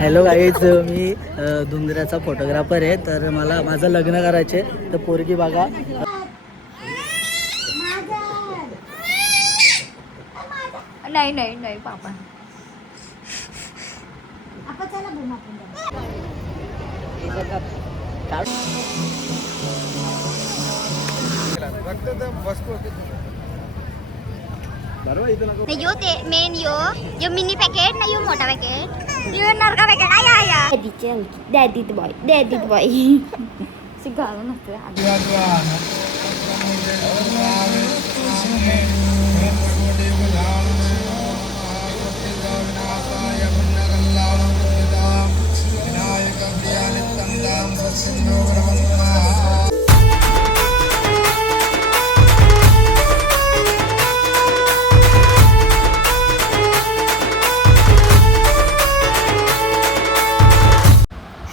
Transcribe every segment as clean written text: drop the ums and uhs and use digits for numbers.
Hello guys, मी धुंदऱ्याचा photographer आहे. तर मला माझं लग्न करायचे, तर पोरगी बघा. नाही नाही नाही पापा. यो ते मेन यो मिनी पॅकेट ना यो मोठा पॅकेट यो नरका पॅकेट आया आया डॅडीत बॉय घालून नसते.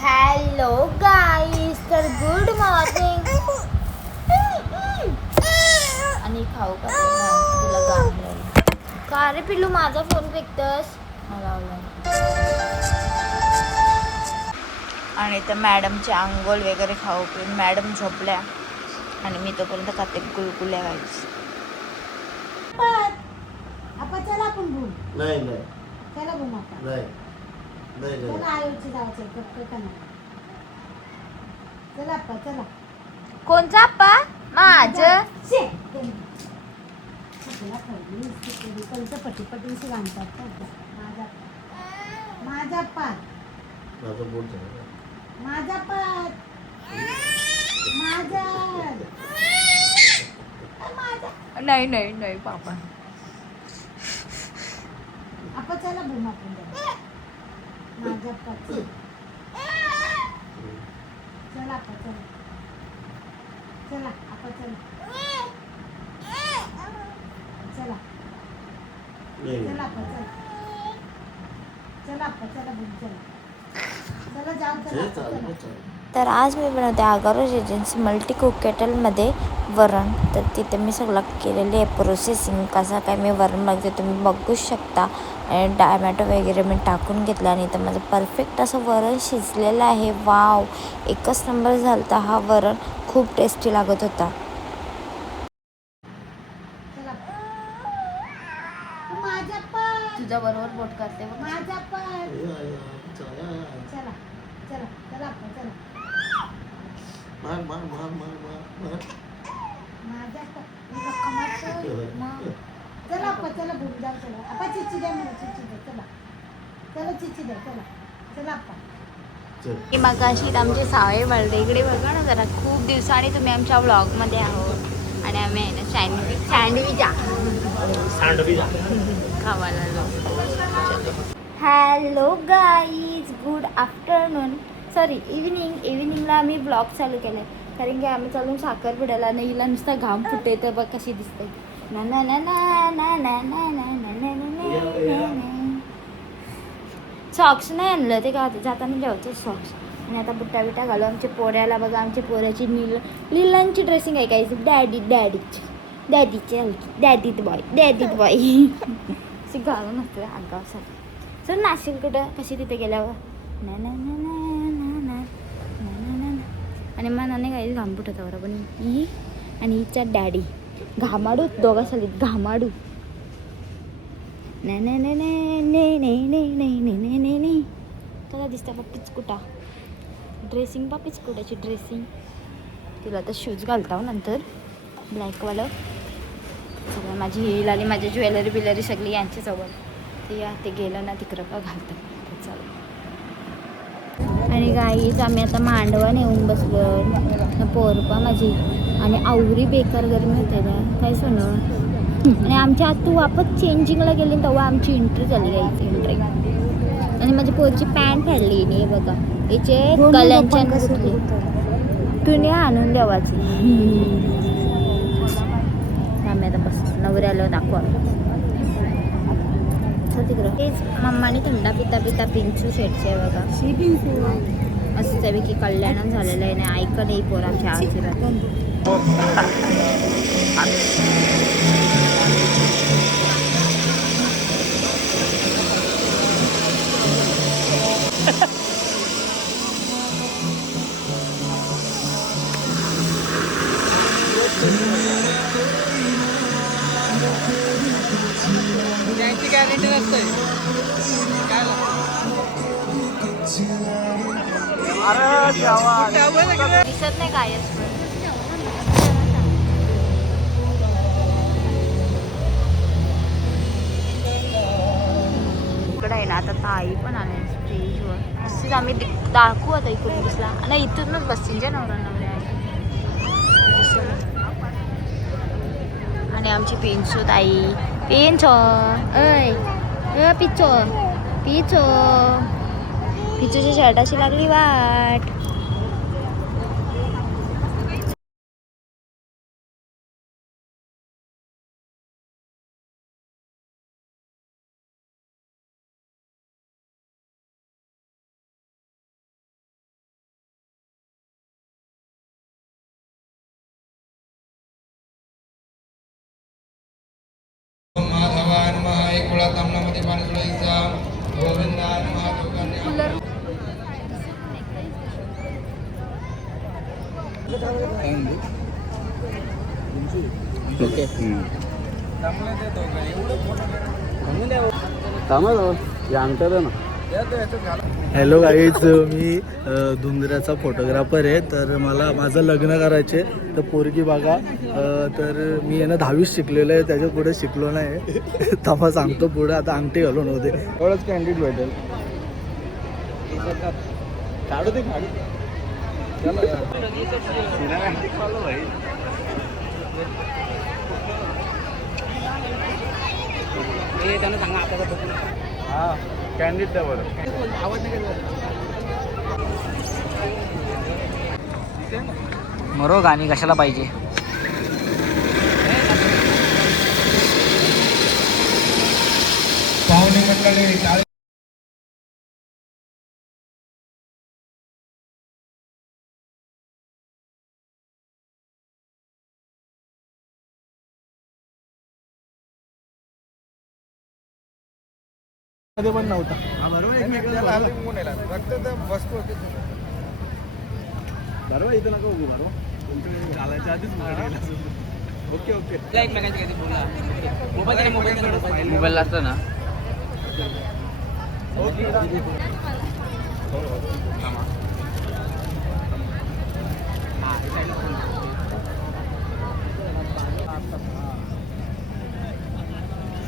हॅलो गाईस, तर गुड मॉर्निंग. आणि खाऊ का तुला गाणं का रे पिल्लू, माझा फोन फेकतस मला. आणि तर मॅडमचे आंघोळ वगैरे खाऊ पिऊन मॅडम झोपल्या आणि मी तोपर्यंत खाते गुलगुल्या. गाईस आपण चला आपण बोल. नाही नाही चला बोल आपण. नाही नाही चला आयोची जायचं चला आपण चला. कोणचा आप्पा? माझं पटी घालतात. माझा पात माझं बोट माझा पात माझा नाही नाही नाही पापा. आपण चला बोल आपण. माझा पात चला आपण चला. चला आपण चला. चला चला आपण चला. चला आपण चला बोल चला. चला जाऊ चला. तर आज मी बनवते आगारोज एजन्सी मल्टी कुक केटलमध्ये वरण. तर तिथे मी सगळं केलेली आहे प्रोसेसिंग, कसा काय मी वरण बघते तुम्ही बघू शकता. आणि टॅमॅटो वगैरे मी टाकून घेतला आणि तर माझं परफेक्ट असं वरण शिजलेलं आहे. वाव, एकच नंबर झाला होता हा वरण, खूप टेस्टी लागत होता. तुझ्या बरोबर बोट करते माझा पात. चला चला चला आपण चला. मार मार मार मार मार माझा चला आपण चला बोल जाऊ चला. आपण चिच्ची द्या मला चिच्ची द्या. चला चला चिच्ची द्या. चला चला आपण. मग अशी आमचे सावळे वळले इकडे बघा ना जरा. खूप दिवसांनी तुम्ही आमच्या व्लॉगमध्ये आहोत आणि आम्ही आहे ना सँडविच खावायला जाऊ. Hello guys, good afternoon, sorry इव्हिनिंगला आम्ही ब्लॉग चालू केले कारण की आम्ही चालून साखरपुड्याला आणि हिला नुसता घाम फुटे तर बघ कशी दिसते. ना ना ना ना ना ना ना ना ना ना. सॉक्स नाही आणलं ते का जाताना जेवतो सॉक्स. आणि आता बुट्टा बिट्टा घालू. आमच्या पोऱ्याला बघा, आमच्या पोऱ्याची लिलांची ड्रेसिंग आहे काहीच. डॅडीत बॉय अशी घालून असते अंगासाठी. चल नाशिल कुठं कशी तिथे गेल्यावर ना ना ना ना ना ना ना ना. आणि मनाने काही घाम फुटत बरं पण ही आणि हिचा डॅडी घामाडू दोघा सालीत घामाडू. नाही नाही नाही नाही नाही नाही नाही नाही नाही नाही. त्याला दिसतं बा पिचकुटा ड्रेसिंग, बा पिचकुटाची ड्रेसिंग. तिला तर शूज घालता नंतर ब्लॅकवालं. सगळं माझी हिल आणि माझी ज्वेलरी बिलरी सगळी यांची जवळ. ते गेलं ना तिकडं का घालतात चालू. आणि गाईच आम्ही आता मांडवा नेऊन बसलो. पोरपा माझी आणि आवरी बेकार गरमी होते ना काय सोनं. आणि आमच्या आत तू वापस चेंजिंगला गेली तेव्हा आमची एंट्री झाली. गाईची एंट्री. आणि माझी पोरची पॅन्ट फाडली नाही बघा. याचे कलंचन तुने आणून देवाची. आम्ही आता बस नवऱ्याला दाखवा तिकडं. तेच मम्माने थंडा पिता पिंचू शेटचे आहे बघा. मस्तपैकी कल्याण झालेलं आहे ना. ऐका नाही पोरांच्या आशीर्वाद. दिसत नाही काय इकडे आहे ना आता ताई पण आले स्टेजवर असंच आम्ही दाखवू आता इकडून दिसला नाही इथूनच बसतील नवरा नवऱ्या आणि आमची पेंचो ताई पेंचो अय पिचो पिचो पिचोच्या शर्टाची लागली वाट माधवान महा एक वेळा तामणामध्ये पाणी सोडायचा गोविंदान महादेवाने हॅलो गाईज मी धुंदऱ्याचा फोटोग्राफर आहे तर मला माझं लग्न करायचे तर पोरगी बघा तर मी आहे ना 10वीत शिकलेलो आहे त्याच्या पुढे शिकलो नाही तफा सांगतो पुढे आता अंगठी घालून होते एवढंच कॅन्डिडेट भेटेल काढू ते काढू त्यांना सांगा आपल्याला हां कॅन्डिडेट आहे बरं आवाज नाही मरो गाणी कशाला पाहिजे पाहुणे मंडळी मध्ये पण नव्हता बरोबर इथं नका बघू बरोबर घालायच्या आधीच ओके ओके मोबाईल असतं ना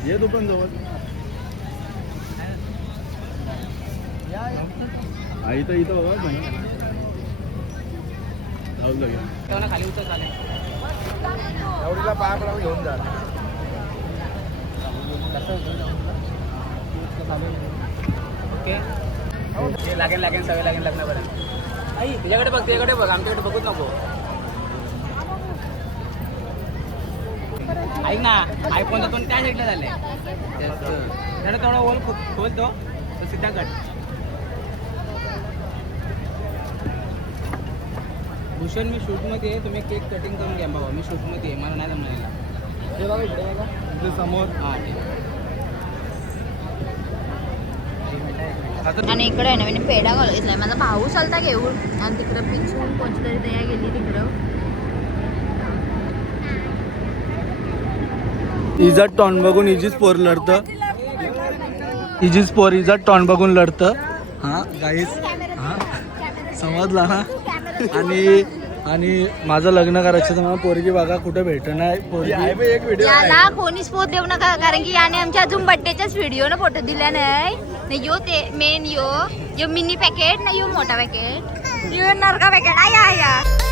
ये तू पण जवळ आई तर इथं बघा खाली उतर चालेल एवढीला पाया पडा घेऊन जा ओके लागेल लागेल सवय लागेल लग्नापर्यंत आई तुझ्याकडे बघ तुझ्याकडे बघ आमच्याकडे बघूच नको ऐक ना आयफोन दोन त्या साईडला झाले त्याला तेवढा ओल खोलतो तो सिद्धा कट भूषण मी शूटमध्ये आहे तुम्ही केक कटिंग करून घ्या बाबा मी शूटमध्ये आहे मला नाही जमलेला ते बघा इकडे बघा इथे समोर हां आणि इकडे आहे ना मी पेढा घालवलाय माझा भाऊ चालता घेऊन आणि तिकडं पिचून कोणती तरी तयार गेली तिकडं इजात टॉन बघून इजीच पोर लढतं इजीच पोर इजात टॉन बघून लढतं हां गाईस हां समजला ना आणि माझं लग्न करायचं तर मला पोरगी बघा कुठे भेटणार पोरगी याला कोणीच पोत देऊ नका कारण की याने आमच्या अजून बर्थडेच्याच व्हिडिओ न फोटो दिला नाही यो ते मेन यो मिनी पॅकेट ना यो मोठा पॅकेट यो नरका पॅकेट आया